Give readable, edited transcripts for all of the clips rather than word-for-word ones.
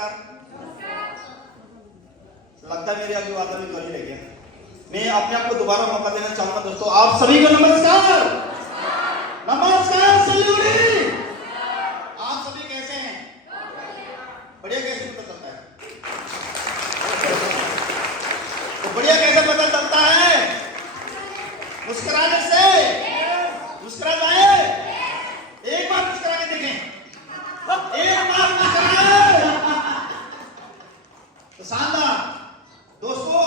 नमस्कार। लगता है मेरे अभिवादन में कमी रह गया। मैं अपने आप को दोबारा मौका देना चाहूंगा दोस्तों। आप सभी को नमस्कार। नमस्कार सिलीगुड़ी। आप सभी कैसे हैं? बढ़िया। कैसे पता चलता है? तो बढ़िया कैसे पता चलता है? मुस्कुराने से। मुस्कुरा जाए। एक बार मुस्कुरा के देखें। एक बार मुस्कुराए तो शानदार। दोस्तों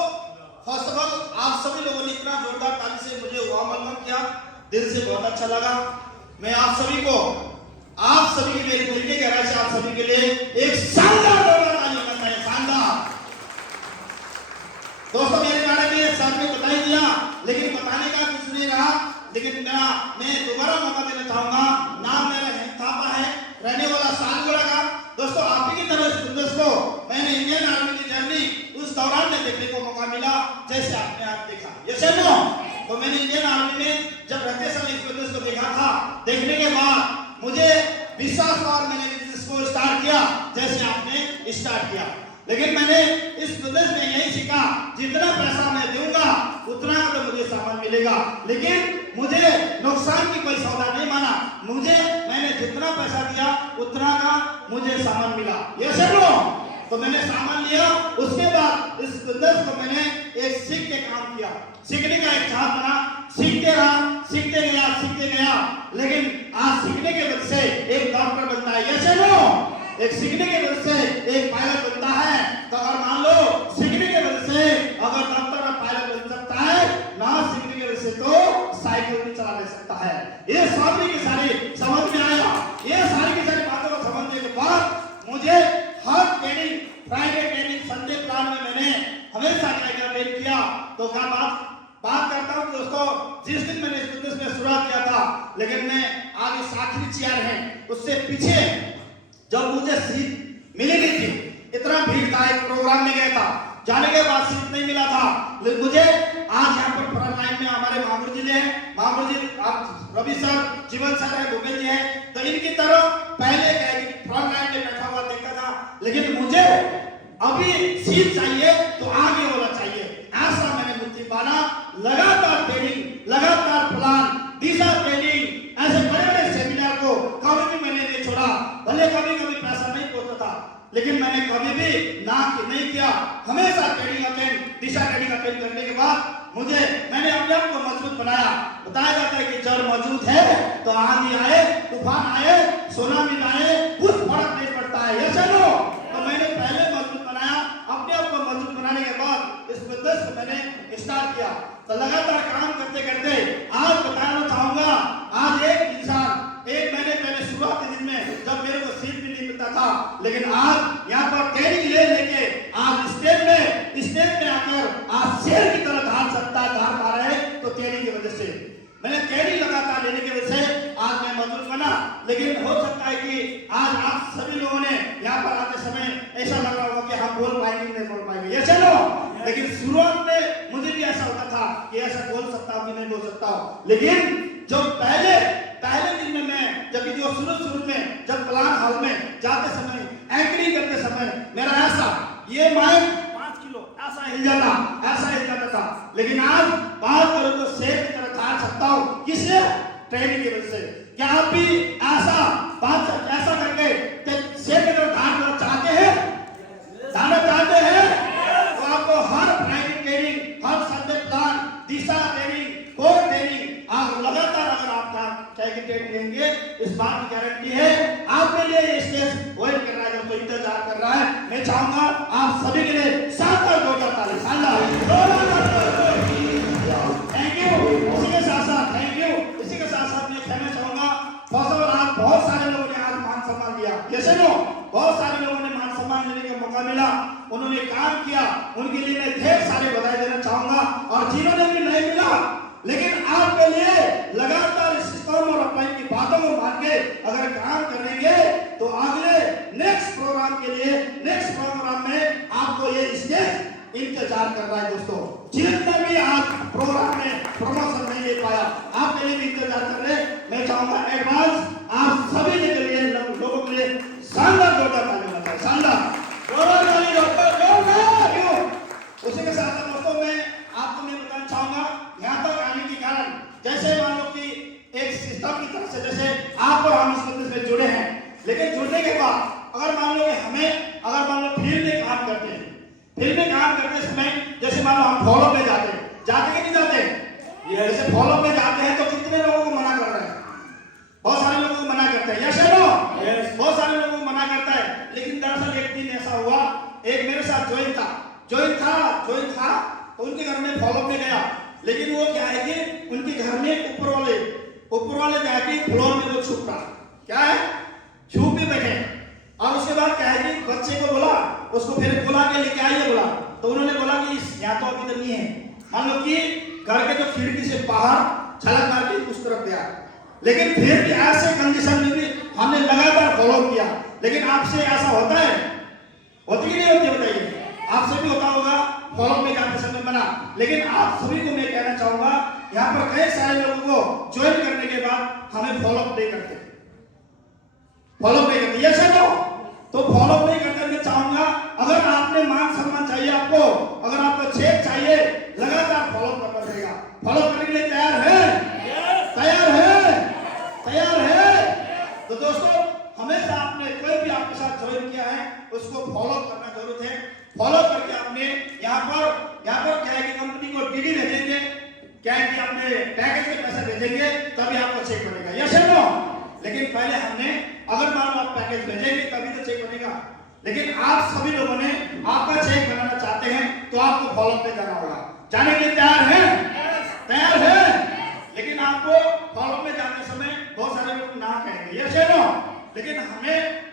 फर्स्ट ऑफ ऑल आप सभी लोगों ने इतना जोरदार ताली से मुझे वेलकम किया, दिल से बहुत अच्छा लगा। मैं आप सभी को, आप सभी की मेरे दिल के गहराई से आप सभी के लिए एक शानदार जोरदार ताली करना है। शानदार। दोस्तों मेरे बारे में सर ने बता ही दिया, लेकिन बताने का कुछ नहीं रहा। लेकिन मैं दोबारा मौका देना चाहूंगा। नाम मेरा हेमंत थापा है, रहने वाला सालगुड़ा का। दोस्तों आप ही की तरह स्टूडेंट्स को मैंने इंडियन आर्मी की जर्नी उस दौरान में देखने को मौका मिला, जैसे आपने आज देखा। यस और नो? तो मैंने इंडियन आर्मी में जब रहते समय स्टूडेंट्स को देखा था, देखने के बाद मुझे विश्वास हुआ और मैंने इसको स्टार्ट किया जैसे आपने स्टार्ट किया। लेकिन मैंने इस बिजनेस में यही सीखा, जितना पैसा मैं दूंगा उतना तो मुझे सामान मिलेगा, लेकिन मुझे नुकसान की कोई सौदा नहीं माना। मैंने जितना पैसा दिया उतना का मुझे सामान मिला। ये सब तो मैंने सामान लिया। उसके बाद इस बिजनेस को मैंने एक सीख के काम किया, सीखने का एक चाहत बना। सीखते रहा, सीखते गया। लेकिन आज सीखने के वजह से एक डॉक्टर बनता है। ये सब एक सीखने के वजह से एक पायलट बनता है। तो अगर मान लो सीखने के वजह से अगर डॉक्टर और पायलट बन सकता है, ना सीखने की वजह से तो साइकिल भी चला ले सकता है। ये सारी की सारी समझ में आया। ये सारी की सारी बातों को समझने के बाद मुझे हर training, Friday training, Sunday plan में मैंने हमेशा क्या ट्रेन किया। तो क्या बात करता हूँ दोस्तों, जिस दिन मैंने इस बिजनेस में शुरुआत किया था, लेकिन मैं आगे साथी चेयर है उससे पीछे जब मुझे सीट मिली नहीं थी, इतना भीड़ था, एक प्रोग्राम में गया था, जाने के बाद सीट नहीं मिला था। लेकिन मुझे आज यहाँ पर फ्रंट लाइन में हमारे मामूर जी हैं, मामूर जी, आप रवि सर, जीवन सर है, भूपेन जी हैं, तो इनकी तरफ पहले फ्रंट लाइन में बैठा हुआ देखता था। लेकिन मुझे अभी सीट चाहिए तो आगे वाला चाहिए, ऐसा मैंने मुद्दे पाना। लगातार ट्रेनिंग, लगातार प्लान, दिशा ट्रेनिंग, ऐसे बड़े बड़े सेमिनार को कभी भी मैंने नहीं छोड़ा। भले कभी कभी पैसा नहीं पहुंचता था, लेकिन मैंने कभी भी नहीं किया। हमेशा ट्रेनिंग अटेंड, दिशा ट्रेनिंग अटेंड करने के बाद मैंने अपने आप को मजबूत बनाया। बताया जाता है कि जड़ मजबूत है तो आंधी आए, तूफान आए, सुनामी आए, कुछ फर्क नहीं पड़ता है। ये चलो तो मैंने पहले मजबूत बनाया। अपने आप को मजबूत बनाने के बाद इस बिजनेस को मैंने स्टार्ट किया। तो लगातार काम करते करते आज बताना चाहूंगा, आज एक इंसान, एक महीने पहले शुरुआत के दिन में जब मेरे को सीट भी नहीं मिलता था, लेकिन आज यहाँ पर ट्रेनिंग लेके आज स्टेज में आकर आज शेर की तरह धार सकता है, धार पा रहे हैं, तो ट्रेनिंग की वजह से मैंने ट्रेनिंग लगातार लेने की वजह से आज मैं मजबूत बना। लेकिन हो सकता है कि आज आप सभी लोगों ने यहाँ पर आते समय ऐसा लग रहा होगा कि हम बोल पाएंगे नहीं बोल पाएंगे। ये चलो, लेकिन शुरुआत में मुझे भी ऐसा होता था कि ऐसा बोल सकता हूँ कि नहीं बोल सकता हूँ। लेकिन जो पहले दिन में मैं जब जो शुरू में जब प्लान हॉल में जाते समय, एंकरिंग करते समय मेरा ऐसा ये माइक 5 किलो ऐसा हिल जाता था। लेकिन आज बात करो तो शेर की तरह धार सकता हूँ। किससे? ट्रेनिंग की वजह से। क्या आप भी ऐसा करके शेर की तरह धारना चाहते हैं? तो आपको हर फ्राइडे ट्रेनिंग, हर संडे प्लान, दिशा ट्रेनिंग, कोर ट्रेनिंग आप लगातार अगर आप ट्रेनिंग लेंगे, इस बात की गारंटी है आपके लिए ये स्टेज वेट कर रहा है, तो इंतजार कर रहा है। मैं चाहूंगा आप सभी के लिए शानदार जोरदार ताली। Thank you. इसी के साथ साथ थैंक यू। इसी के साथ साथ मैं कहना चाहूंगा, आज बहुत सारे लोगों ने आज मान सम्मान दिया। कैसे नो? बहुत सारे लोगों ने मान सम्मान लेने का मौका मिला, उन्होंने काम किया, उनके लिए मैं ढेर सारे बधाई देना चाहूंगा। और जिन्होंने भी नहीं मिला, लेकिन आपके लिए लगातार सिस्टम और अपनी की बातों को मान के अगर काम करेंगे तो अगले नेक्स्ट प्रोग्राम में आपको ये स्टेज इंतजार कर रहा है। दोस्तों जितने भी आज प्रोग्राम में प्रमोशन नहीं ले पाया, आपके लिए भी इंतजार कर रहे। मैं चाहूंगा एडवांस आप सभी के लिए, लोगों के लिए शानदार जोरदार ताली बजाएं। शानदार। फील्ड में काम करते समय जैसे मान लो हम फॉलो पे जाते कि नहीं जाते? जैसे फॉलो पे जाते हैं तो कितने लोगों को मना कर रहे हैं? बहुत सारे लोगों को मना करते हैं, यस या नो? बहुत सारे लोगों को मना करता है। लेकिन दरअसल एक दिन ऐसा हुआ, एक मेरे साथ ज्वाइन था तो उनके घर में फॉलो पे गया। लेकिन वो क्या है कि उनके घर में ऊपर वाले जाके फ्लोर में वो छुप रहा, क्या है, छुप के बैठे। और उसके बाद क्या है कि बच्चे को बोला, उसको फिर बुला के लेके आइए बोला। तो उन्होंने बोला कि यहाँ तो अभी तो नहीं है, मान लो कि घर के जो खिड़की से बाहर छलांग मार के उस तरफ गया। लेकिन फिर भी ऐसे कंडीशन में भी हमने लगातार फॉलो किया। लेकिन आपसे ऐसा होता है, होती कि नहीं होती बताइए? आपसे भी होता होगा फॉलो में जाते समय मना। लेकिन आप सभी को मैं कहना चाहूंगा, यहाँ पर कई सारे लोगों को ज्वाइन करने के बाद हमें फॉलो नहीं करते, यस या नो? तो फॉलो नहीं करते। मैं चाहूंगा अगर आपने मान सम्मान चाहिए, आपको अगर आपको चेक चाहिए, लगातार फॉलो करना पड़ेगा। फॉलो करने के लिए तैयार है? तो दोस्तों, हमेशा आपने कोई भी आपके साथ ज्वाइन किया है उसको फॉलो करना जरूरत है। फॉलो करके आपने यहाँ पर क्या है कि कंपनी को डीडी भेजेंगे, क्या है कि अपने पैकेज के पैसे भेजेंगे, तभी आपको चेक बनेगा, यस या नो? लेकिन पहले हमने, अगर मान लो आप पैकेज भेजेंगे तभी तो चेक बनेगा। लेकिन आप सभी लोगों ने आपका चेक बनाना चाहते हैं तो आपको फॉलो पे जाना होगा। जाने के लिए तैयार है? लेकिन आपको फॉलो में जाने समय बहुत सारे लोग ना कहेंगे, यस या नो? लेकिन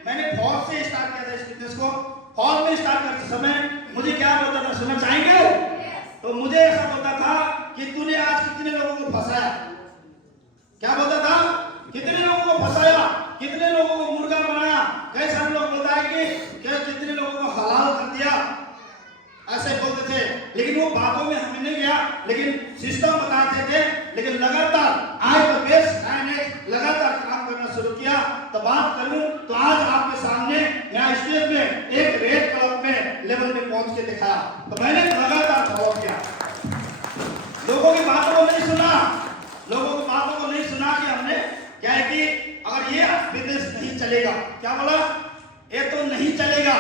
मैंने फॉल से स्टार्ट किया था इस बिजनेस को। फॉल में स्टार्ट करते समय मुझे क्या बोलता था, सुनना चाहेंगे? तो मुझे ऐसा बोलता था कि तूने आज कितने लोगों को फंसाया। क्या बोलता था? कितने लोगों को फंसाया, कितने लोगों को मुर्गा बनाया। कई सारे लोग बोलता है कि कितने लोगों को हलाल कर दिया, ऐसे बोलते थे। लेकिन वो बातों में हमें नहीं गया, लेकिन सिस्टम बताते थे। लेकिन लगातार आज तो मैंने लगातार काम करना शुरू किया। तो बात करूं तो आज आपके सामने यहाँ स्टेज में एक रेड क्लब में लेवल में पहुंच के दिखाया। तो मैंने लगातार फॉलो किया, लोगों की बातों को नहीं सुना कि हमने क्या है कि अगर ये बिजनेस नहीं चलेगा, क्या बोला, ये तो नहीं चलेगा,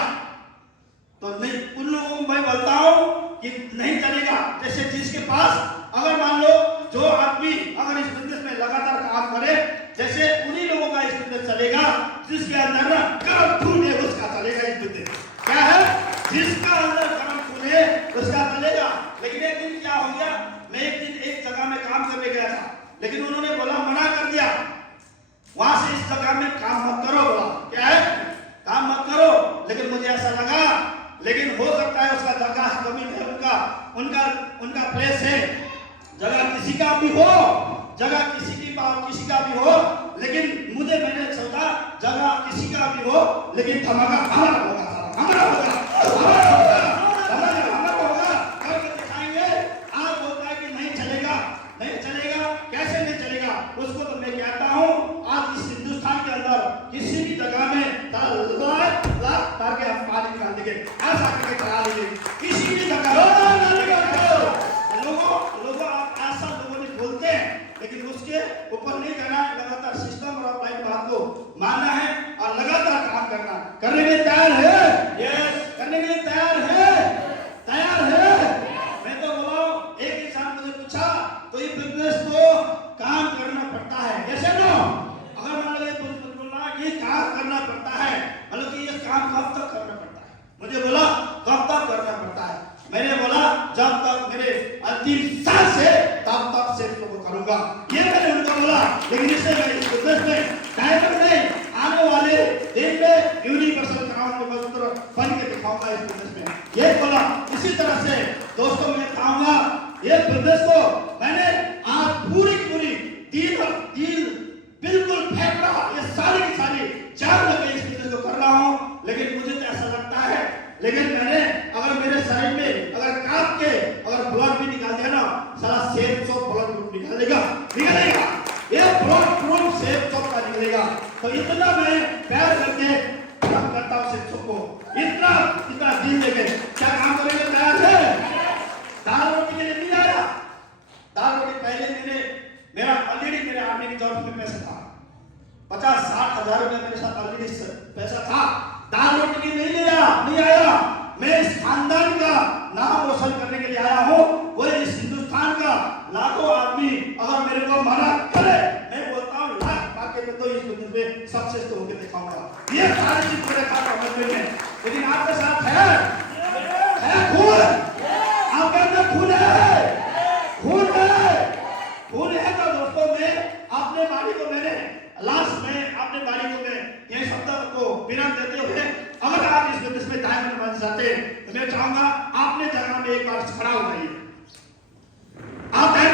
तो नहीं, उन लोगों को मैं बोलता हूं कि नहीं चलेगा। जैसे जिसके पास, अगर मान लो जो आदमी अगर इस बिजनेस में लगातार काम करे, जैसे उन्हीं लोगों का इस बिजनेस चलेगा जिसके अंदर ना कर्म खून है, उसका चलेगा इस बिजनेस। क्या है? जिसका अंदर कर्म खून है उसका चलेगा। लेकिन एक दिन क्या हो गया, मैं एक दिन एक जगह में काम करने गया था, लेकिन उन्होंने बोला, मना कर दिया, वहां से इस जगह में काम मत करो। बोला क्या है, काम मत करो। लेकिन मुझे ऐसा लगा, लेकिन हो सकता है उसका जगह कमी है, उनका प्लेस है, जगह किसी का भी हो, लेकिन मैंने सोचा जगह किसी का भी हो, लेकिन धमाका हमारा होगा, करके दिखाएंगे। आज बोलता है कि नहीं चलेगा, कैसे नहीं चलेगा? उसको तो मैं कहता हूँ, आज इस हिंदुस्तान के अंदर किसी भी जगह में लाख करके हम पानी निकाल देंगे, ऐसा करके करा लेंगे किसी भी जगह। लोगों आप ऐसा लोगों ने बोलते हैं, लेकिन उसके ऊपर नहीं जाना है। लगातार सिस्टम और अपनी बात को मानना है और लगातार काम करने के लिए तैयार है? मैं तो बोला, एक इंसान मुझे पूछा तो ये बिजनेस को काम करना पड़ता है, जैसे नो? अगर मान लो ये बोलना कि काम करना पड़ता है, मतलब कि ये काम कब तक करना पड़ता है? मुझे बोला कब तक करना पड़ता है? मैंने बोला जब तक मेरे अंतिम सांस है तब तक से इसको करूंगा, ये मैंने उनको बोला। लेकिन इससे मैं इस बिजनेस में टाइम नहीं, आने वाले दिन में यूनिवर्सल क्राउन बन के दिखाऊंगा इस बिजनेस में, ये बोला। इसी तरह से दोस्तों मैं कहूंगा, ये बिजनेस को मैंने आज पूरी दिल बिल्कुल फेंक रहा, ये सारी की सारी जान लगे इस बिजनेस को कर रहा हूँ। लेकिन मुझे तो ऐसा लगता है, लेकिन मैंने अगर मेरे शरीर में अगर काट के अगर ब्लड भी निकाल दिया ना, सारा 700 ब्लड ग्रुप निकलेगा, ये ब्लड ग्रुप 700 का निकलेगा। तो इतना मैं प्यार करके काम करता हूँ 700 को, इतना दिल लेके क्या काम करेंगे? तैयार है? दाल रोटी के लिए नहीं आया। दाल रोटी पहले मेरा ऑलरेडी मेरे आने की जॉब में पैसा था, 50-60 हजार रुपए मेरे साथ ऑलरेडी पैसा था। दाल रोटी की नहीं आया। मैं इस खानदान का में टाइम बनाना चाहते हैं तो मैं चाहूंगा आपने जगह में एक बार खड़ा हो जाइए। आप टाइम